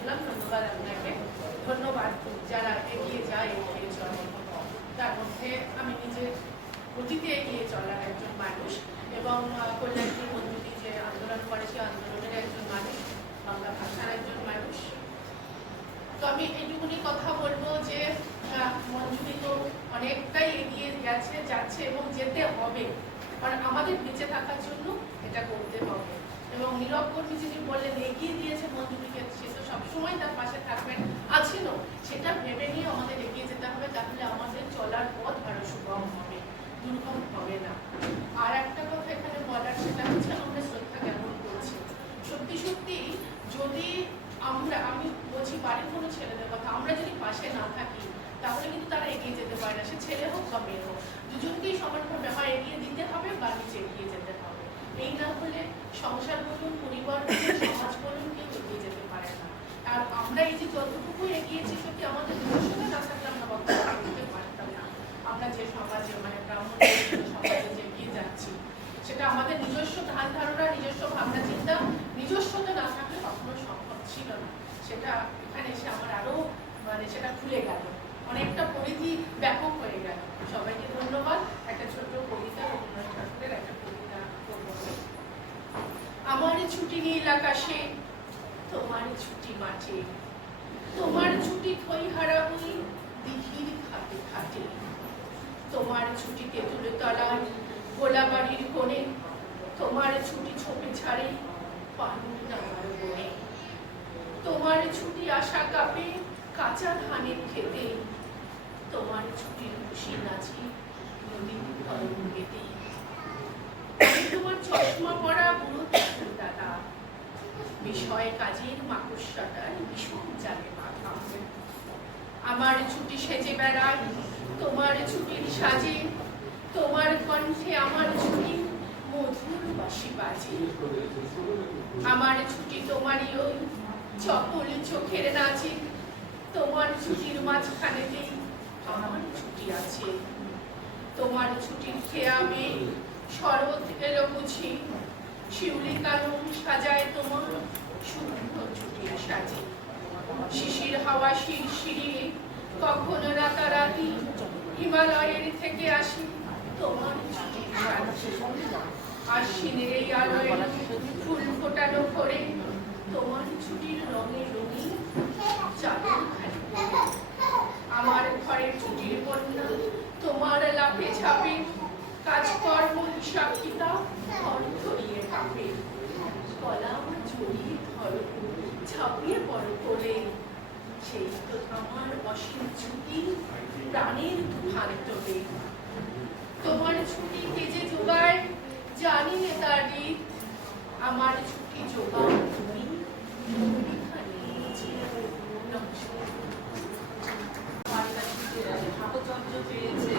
শুনলাম, ধন্যবাদ আপনাকে। ধন্যবাদ যারা এগিয়ে যায়, এগিয়ে চলে। তার মধ্যে আমি নিজে অতীতে এগিয়ে চলার একজন মানুষ এবং কল্যাণী মঞ্জুরি যে আন্দোলন করে সে আন্দোলনের একজন মানুষ, বাংলা ভাষার একজন মানুষ। তো আমি এইটুকুনি কথা বলবো যে মঞ্জুরি তো অনেকটাই এগিয়ে যাচ্ছে এবং যেতে হবে, কারণ আমাদের বেঁচে থাকার জন্য এটা করতে হবে। এবং নীরব কর্মী যিনি বললেন এগিয়ে দিয়েছে মঞ্জুরিকে, সে তো সবসময় তার পাশে থাকবেন, আছেনও, সেটা ভেবে নিয়ে আমাদের এগিয়ে যেতে হবে, তাহলে আমাদের চলার পথ আরো সুগম হবে, দুর্গম হবে না। আর একটা কথা এখানে বলার, সেটা হচ্ছে আমরা শ্রদ্ধা জ্ঞাপন করছি। সত্যি সত্যি যদি আমি বলছি বাড়ির কোনো ছেলেদের কথা, আমরা যদি পাশে না থাকি তাহলে কিন্তু তারা এগিয়ে যেতে পারে না, সে ছেলে হোক বা মেয়ে হোক, দুজনকেই সমানভাবে হয় এগিয়ে দিতে হবে বা নিচে এগিয়ে যেতে হবে। এই না হলে সংসার বলুন, পরিবার বলুন, সমাজ বলুন, কেউ এগিয়ে যেতে পারে না। আর আমরা এই যে যতটুকু এগিয়েছি, সত্যি আমাদের নিজস্বতা না থাকলে আমরা বক্তব্য দিতে পারতাম না। আমরা যে সমাজে মানে ব্রাহ্মণ সমাজে যে এগিয়ে যাচ্ছি, সেটা আমাদের নিজস্ব ধ্যান ধারণা, নিজস্ব ভাবনা চিন্তা, নিজস্বতা না থাকলে কখনো সম্ভব ছিল না। সেটা এখানে এসে আমার আরো মানে সেটা খুলে গেল, অনেকটা পরিধি ব্যাপক হয়ে গেল। সবাইকে ধন্যবাদ। একটা ছোট্ট কবিতা, রবীন্দ্রনাথ ঠাকুরের একটা কবিতা করব। আমার ছুটি নীল আকাশে, তোমার ছুটি মাঠে, তোমার ছুটি থই হারাবই দিঘির ঘাটে ঘাটে, তোমার ছুটি তেঁতুল তলায় গোলাবাড়ির কোণে, তোমার ছুটি ছোপে ছাড়ে পান্ডার বনে, তোমার ছুটি আশা কাপে কাঁচা ধানের খেতে, তোমার ছুটির খুশি নাচি নদীর তরঙ্গেতে, তোমার চশমা পরা বুড়ো দাদা বিষয় কাজের মাকড়সাটার বিষম জালে বাঁধা, আমার ছুটি সেজে বেড়ায় তোমার ছুটির সাজে, তোমার কণ্ঠে আমার ছুটি মধুর বাঁশি বাজে, আমার ছুটি তোমারই ওই চপল চোখের নাচে, তোমার ছুটির মাঝখানেতেই আমার ছুটি আছে, তোমার ছুটির খেয়াবে শরৎ এলো বুঝি, শিউলি কানন সাজায় তোমার সুন্দর ছুটির সাজে, শিশির হাওয়া শিরশিরিয়ে কখনো রাতারাতি হিমালয়ের থেকে আসি তোমার ছুটির সাজে, আশ্বিনের এই আলোয় ফুল ফোটানো করে তোমার ছুটির রঙে রঙিন চাদর খালি পরে, আমার ঘরের ছুটির বন্যা তোমার লাফে ঝাপে, কাজকর্ম হিসাব কিতাব ঘর ধরিয়ে কাঁপে, কলাম জড়িয়ে ধরো ঝাঁপিয়ে পড়ো কোলে, সেই তো আমার অসীম ছুটি প্রাণের দুহাত তোলে, তোমার ছুটি কে যে জোগায় জানি নে তার দিক, আমার ছুটি জোগাও তুমি পেয়েছে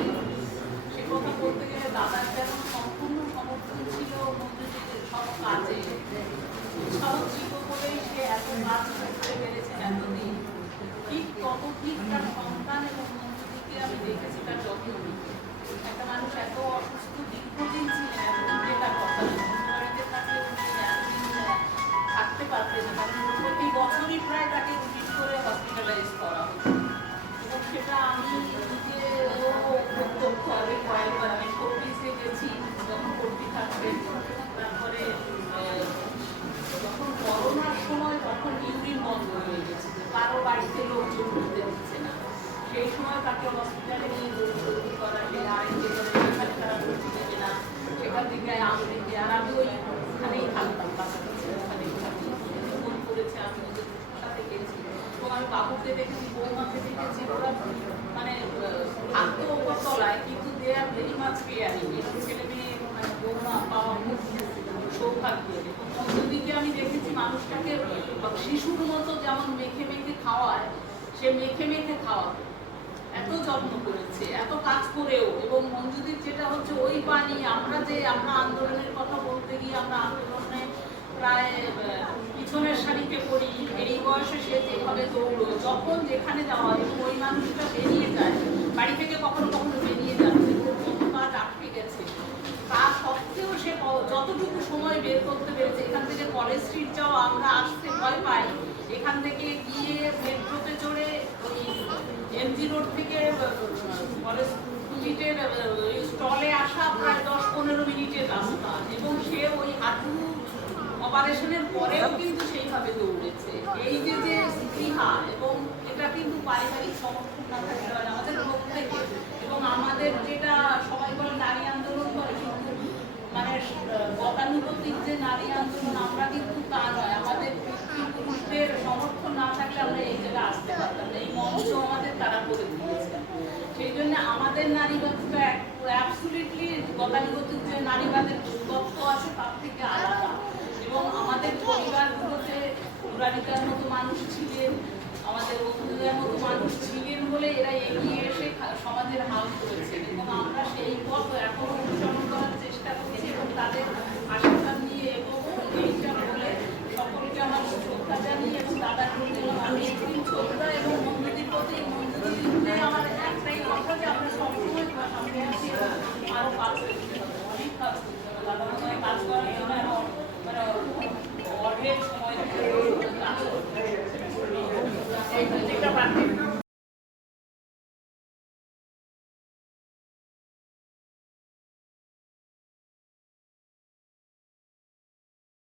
সে কথা বলতে গেলে দাদার যেমন সম্পূর্ণ সমর্থন ছিল মঞ্জুরির সব কাজে, উৎসাহ ছিল বলেই সে এত কাজ করতে পেরেছেন এতদিন। ঠিক কত ঠিক তার সন্তান এবং মঞ্জুরিকে আমি দেখেছি তার যত্ন নিতে। একটা মানুষ এত অসুস্থ দীর্ঘদিন ছিলেন, এতদিন কথা বাড়িতে থাকলে উনি এতদিন থাকতে পারতেন না, কারণ প্রতি বছরই প্রায় তাকে রুটিন করে হসপিটালাইজ করা হতো। এবং সেটা আমি নিজেও প্রত্যক্ষভাবে কয়েকবার আমি অফিসে গেছি যখন ভর্তি থাকবেন, তারপরে যখন করোনার সময় তখন ইউরিন বন্ধ হয়ে গেছে, কারো বাড়িতে লোকজন ঢুকতে দিচ্ছে না, সেই সময় তাকে হসপিটালে নিয়ে ভর্তি করা, সে আরেকটি সেখানে তারা ভর্তি দেবে না, সেখান থেকে আনতে, আর আমি ওইখানেই থাকতাম কাছাকাছি, ওখানেই থাকি, ফোন করেছে, আমি ওদের সাথে গেছি। তো আমি বাবুকে দেখেছি, বৌমাকে দেখেছি, ওরা মানে থাকতো উপরতলায়, কিন্তু দে আর ভেরি মাছ কেয়ারিং, এবং ছেলে মেয়ে মানে বৌমা পাওয়া খুব সৌভাগ্যের। এবং মঞ্জুরিকে আমি দেখেছি মানুষটাকে শিশুর মতো যেমন মেখে মেখে খাওয়ায়, সে মেখে মেখে খাওয়াবে, এত যত্ন করেছে, এত কাজ করেও। এবং মঞ্জুরির যেটা হচ্ছে ওই পানি, আমরা আন্দোলনের কথা বলতে গিয়ে আমরা আন্দোলনে প্রায় পিছনের সারিতে পড়ি, এই বয়সে সে যেভাবে দৌড়ো, যখন যেখানে যাওয়া, এবং ওই মানুষটা বেরিয়ে যায় বাড়ি থেকে, কখনো কখনো বেরিয়ে যাচ্ছে, কাজ আটকে গেছে, তা সত্ত্বেও সে যতটুকু সময় বের করতে পেরেছে। এখান থেকে কলেজ স্ট্রিট যাওয়া আমরা আসতে ভয় পাই, এখান থেকে গিয়ে থেকে ফরেস্ট ভিজিটের স্টলে আসা প্রায় 10-15 মিনিটের রাস্তা, এবং সে ওই হাঁটু অপারেশনের পরেও কিন্তু সেইভাবে দৌড়েছে। এই যে যে স্পৃহা, এবং এটা কিন্তু পারিবারিক সমর্থন না থাকতে পারে আমাদের প্রত্যেকে, এবং আমাদের যেটা সবাই বলে নারী আন্দোলন করে, কিন্তু মানে গতানুগতিক যে নারী আন্দোলন আমরা কিন্তু তা নয়। আমাদের পিতৃপুরুষদের সমর্থন না থাকলে আমরা এই জায়গায় আসতে পারতাম না, এই মঞ্চ আমাদের তারা করে দিয়েছে। সেই জন্য আমাদের নারীবাদটা অ্যাবসলিউটলি গতানুগতিক যে নারীবাদের তত্ত্ব আছে তার থেকে আলাদা। এবং আমাদের পরিবারগুলোতে নুরানিকার মতো মানুষ ছিলেন, আমাদের বন্ধুদের মতো মানুষ ছিলেন বলে এরা এগিয়ে এসে সমাজের হাল করেছেন, এবং আমরা সেই পথ এখনো অনুসরণ করার চেষ্টা করছি এবং তাদের আশীর্বাদ নিয়ে এবং এইটা বলে সকলকে আমার শ্রদ্ধা জানিয়ে এবং দাদার প্রতি আমি একদিন শ্রদ্ধা এবং বন্ধুদের প্রতি